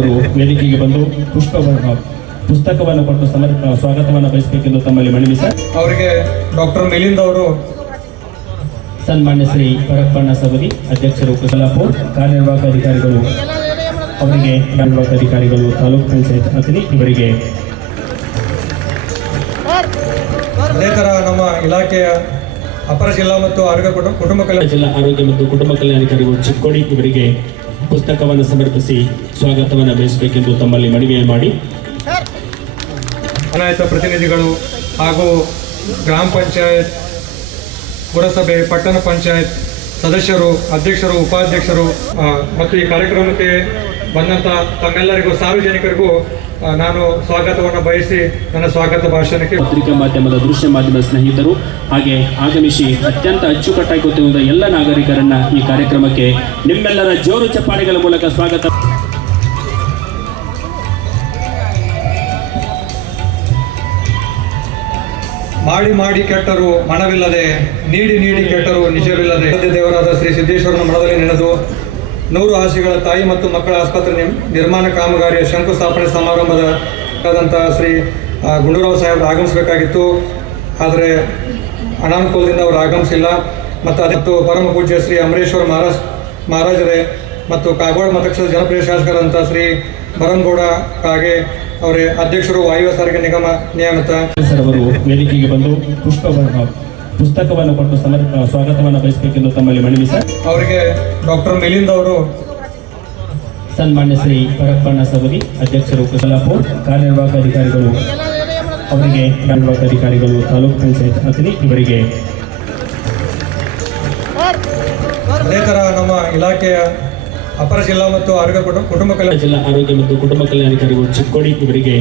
ಅವರು ವೇದಿಕೆಗೆ ಬಂದು ಪುಷ್ಪವನ್ನು ಪುಸ್ತಕವನ್ನು ಕೊಟ್ಟು ಸಮರ್ ಸ್ವಾಗತವನ್ನು ಬಯಸಬೇಕೆಂದು ತಮ್ಮಲ್ಲಿ ಮನವಿ ಸರ್ ಅವರಿಗೆ ಡಾಕ್ಟರ್ ಮಿಲಿಂದ್ ಅವರು ಸನ್ಮಾನ್ಯ ಶ್ರೀ ಪರಪ್ಪಣ್ಣ ಸವದಿ ಅಧ್ಯಕ್ಷರು ಕುಶಲಾಪುರ್ ಕಾರ್ಯನಿರ್ವಾಹಕ ಅಧಿಕಾರಿಗಳು ಅವರಿಗೆ ಕಾರ್ಯನಿರ್ವಾಹಕ ಅಧಿಕಾರಿಗಳು ತಾಲೂಕು ಪಂಚಾಯತ್ ಅತಿಥಿ ಇವರಿಗೆ ಅದೇ ಥರ ನಮ್ಮ ಇಲಾಖೆಯ ಅಪರ ಜಿಲ್ಲಾ ಮತ್ತು ಆರೋಗ್ಯ ಕುಟುಂಬ ಕುಟುಂಬ ಕಲ್ಯಾಣ ಜಿಲ್ಲಾ ಆರೋಗ್ಯ ಮತ್ತು ಕುಟುಂಬ ಕಲ್ಯಾಣಾಧಿಕಾರಿಗಳು ಚಿಕ್ಕೋಡಿ ಇವರಿಗೆ ಪುಸ್ತಕವನ್ನು ಸಮರ್ಪಿಸಿ ಸ್ವಾಗತವನ್ನು ಬಯಸಬೇಕೆಂದು ತಮ್ಮಲ್ಲಿ ಮನವಿ ಮಾಡಿ. ಅನಾಯತ ಪ್ರತಿನಿಧಿಗಳು ಹಾಗೂ ಗ್ರಾಮ ಪಂಚಾಯತ್, ಪುರಸಭೆ, ಪಟ್ಟಣ ಪಂಚಾಯತ್ ಸದಸ್ಯರು, ಅಧ್ಯಕ್ಷರು, ಉಪಾಧ್ಯಕ್ಷರು ಮತ್ತು ಈ ಕಾರ್ಯಕ್ರಮಕ್ಕೆ ಬಂದಂಥ ತಮ್ಮೆಲ್ಲರಿಗೂ ಸಾರ್ವಜನಿಕರಿಗೂ ನಾನು ಸ್ವಾಗತವನ್ನು ಬಯಸಿ ನನ್ನ ಸ್ವಾಗತ ಭಾಷಣಕ್ಕೆ ಪತ್ರಿಕಾ ಮಾಧ್ಯಮದ ದೃಶ್ಯ ಮಾಧ್ಯಮದ ಸ್ನೇಹಿತರು ಹಾಗೆ ಆಗಮಿಸಿ ಅತ್ಯಂತ ಅಚ್ಚುಕಟ್ಟಾಗಿ ಗೊತ್ತಿರುವ ಎಲ್ಲ ನಾಗರಿಕರನ್ನ ಈ ಕಾರ್ಯಕ್ರಮಕ್ಕೆ ನಿಮ್ಮೆಲ್ಲರ ಜೋರು ಚಪ್ಪಾಳೆಗಳ ಮೂಲಕ ಸ್ವಾಗತ ಮಾಡಿ ಮಾಡಿ ಕೆಟ್ಟರು ಮನವಿಲ್ಲದೆ ನೀಡಿ ನೀಡಿ ಕೆಟ್ಟರು ನಿಜವಿಲ್ಲದೆ. ದೇವರಾದ ಶ್ರೀ ಸಿದ್ದೇಶ್ವರನ ಮನದಲ್ಲಿ ನೆನೆದು ನೂರು ಆಸೆಗಳ ತಾಯಿ ಮತ್ತು ಮಕ್ಕಳ ಆಸ್ಪತ್ರೆ ನಿರ್- ನಿರ್ಮಾಣ ಕಾಮಗಾರಿಯ ಶಂಕುಸ್ಥಾಪನೆ ಸಮಾರಂಭದ ಶ್ರೀ ಗುಂಡೂರಾವ್ ಸಾಹೇಬ್ ಆಗಮಿಸಬೇಕಾಗಿತ್ತು. ಆದರೆ ಅನಾನುಕೂಲದಿಂದ ಅವರು ಆಗಮಿಸಿಲ್ಲ. ಮತ್ತು ಅದಕ್ಕೆ ಪರಮ ಪೂಜ್ಯ ಶ್ರೀ ಅಮರೇಶ್ವರ ಮಹಾರಾಜ್, ಮಹಾರಾಜರೇ ಮತ್ತು ಕಾಗವಾಡ ಮತಕ್ಷೇತ್ರದ ಜನಪ್ರಿಯ ಶಾಸಕರಂಥ ಶ್ರೀ ಭರಂಗೌಡ ಕಾಗೆ ಅವರೇ ಅಧ್ಯಕ್ಷರು ವಾಯುವ ಸಾರಿಗೆ ನಿಗಮ ನಿಯಮಿತ. ವೇದಿಕೆಗೆ ಬಂದು ಪುಷ್ಪವನ್ನು ಪುಸ್ತಕವನ್ನು ಕೊಟ್ಟು ಸಮರ್ ಸ್ವಾಗತವನ್ನು ಬಯಸಬೇಕೆಂದು ತಮ್ಮಲ್ಲಿ ಮನವಿ ಸರ್. ಅವರಿಗೆ ಡಾಕ್ಟರ್ ಮಿಲಿಂದ್ ಅವರು ಸನ್ಮಾನ್ಯ ಶ್ರೀ ಪರಪ್ಪಣ್ಣ ಸವದಿ ಅಧ್ಯಕ್ಷರು ಕುಶಲಾಪುರ್ ಕಾರ್ಯನಿರ್ವಾಹಕ ಅಧಿಕಾರಿಗಳು ಅವರಿಗೆ ಕಾರ್ಯನಿರ್ವಾಹಕ ಅಧಿಕಾರಿಗಳು ತಾಲೂಕು ಪಂಚಾಯತ್ ಅತಿಥಿ ಇವರಿಗೆ ಅದೇ ತರ ನಮ್ಮ ಇಲಾಖೆಯ ಅಪರ ಜಿಲ್ಲಾ ಮತ್ತು ಆರೋಗ್ಯ ಕುಟುಂಬ ಕುಟುಂಬ ಕಲ್ಯಾಣ ಜಿಲ್ಲಾ ಆರೋಗ್ಯ ಮತ್ತು ಕುಟುಂಬ ಕಲ್ಯಾಣಾಧಿಕಾರಿಗಳು ಚಿಕ್ಕೋಡಿ ಇವರಿಗೆ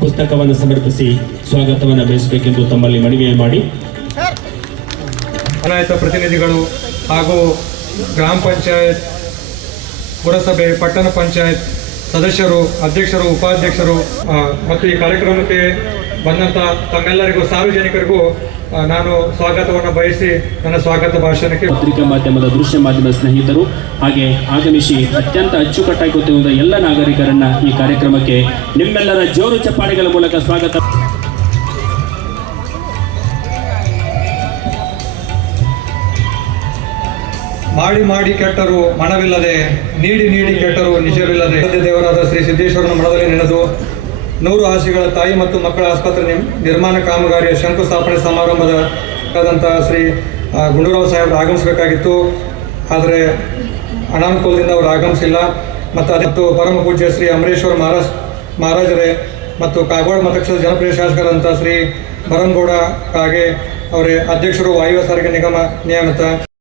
ಪುಸ್ತಕವನ್ನು ಸಮರ್ಪಿಸಿ ಸ್ವಾಗತವನ್ನು ಬಯಸಬೇಕೆಂದು ತಮ್ಮಲ್ಲಿ ಮನವಿ ಮಾಡಿ ಚುನಾಯಿತ ಪ್ರತಿನಿಧಿಗಳು ಹಾಗೂ ಗ್ರಾಮ ಪಂಚಾಯತ್, ಪುರಸಭೆ, ಪಟ್ಟಣ ಪಂಚಾಯತ್ ಸದಸ್ಯರು, ಅಧ್ಯಕ್ಷರು, ಉಪಾಧ್ಯಕ್ಷರು ಮತ್ತು ಈ ಕಾರ್ಯಕ್ರಮಕ್ಕೆ ಬಂದಂತ ತಮ್ಮೆಲ್ಲರಿಗೂ, ಸಾರ್ವಜನಿಕರಿಗೂ ನಾನು ಸ್ವಾಗತವನ್ನು ಬಯಸಿ ನನ್ನ ಸ್ವಾಗತ ಭಾಷಣಕ್ಕೆ ಪತ್ರಿಕಾ ಮಾಧ್ಯಮದ ದೃಶ್ಯ ಮಾಧ್ಯಮದ ಸ್ನೇಹಿತರು ಹಾಗೆ ಆಗಮಿಸಿ ಅತ್ಯಂತ ಅಚ್ಚುಕಟ್ಟಾಗಿ ಗೊತ್ತಿರುವ ಎಲ್ಲ ನಾಗರಿಕರನ್ನ ಈ ಕಾರ್ಯಕ್ರಮಕ್ಕೆ ನಿಮ್ಮೆಲ್ಲರ ಜೋರು ಚಪ್ಪಾಳೆಗಳ ಮೂಲಕ ಸ್ವಾಗತ ಮಾಡಿ ಮಾಡಿ ಕೆಟ್ಟರು ಮನವಿಲ್ಲದೆ, ನೀಡಿ ನೀಡಿ ಕೆಟ್ಟರು ನಿಜವಿಲ್ಲದೆ. ದೇವರಾದ ಶ್ರೀ ಸಿದ್ದೇಶ್ವರನ ಮಠದಲ್ಲಿ ನೆನೆದು ನೂರು ಆಸೆಗಳ ತಾಯಿ ಮತ್ತು ಮಕ್ಕಳ ಆಸ್ಪತ್ರೆ ನಿರ್- ನಿರ್ಮಾಣ ಕಾಮಗಾರಿಯ ಶಂಕುಸ್ಥಾಪನೆ ಸಮಾರಂಭದ ಶ್ರೀ ಗುಂಡೂರಾವ್ ಸಾಹೇಬ್ರು ಆಗಮಿಸಬೇಕಾಗಿತ್ತು. ಆದರೆ ಅನಾನುಕೂಲದಿಂದ ಅವರು ಆಗಮಿಸಿಲ್ಲ. ಮತ್ತು ಅದೇ ಮತ್ತು ಪರಮ ಪೂಜ್ಯ ಶ್ರೀ ಅಮರೇಶ್ವರ ಮಹಾರಾಜ್, ಮಹಾರಾಜರೇ ಮತ್ತು ಕಾಗೋಡ ಮತಕ್ಷೇತ್ರದ ಜನಪ್ರಿಯ ಶಾಸಕರಂಥ ಶ್ರೀ ಭರಂಗೌಡ ಕಾಗೆ ಅವರೇ ಅಧ್ಯಕ್ಷರು ವಾಯುವ ಸಾರಿಗೆ ನಿಗಮ ನಿಯಮಿತ.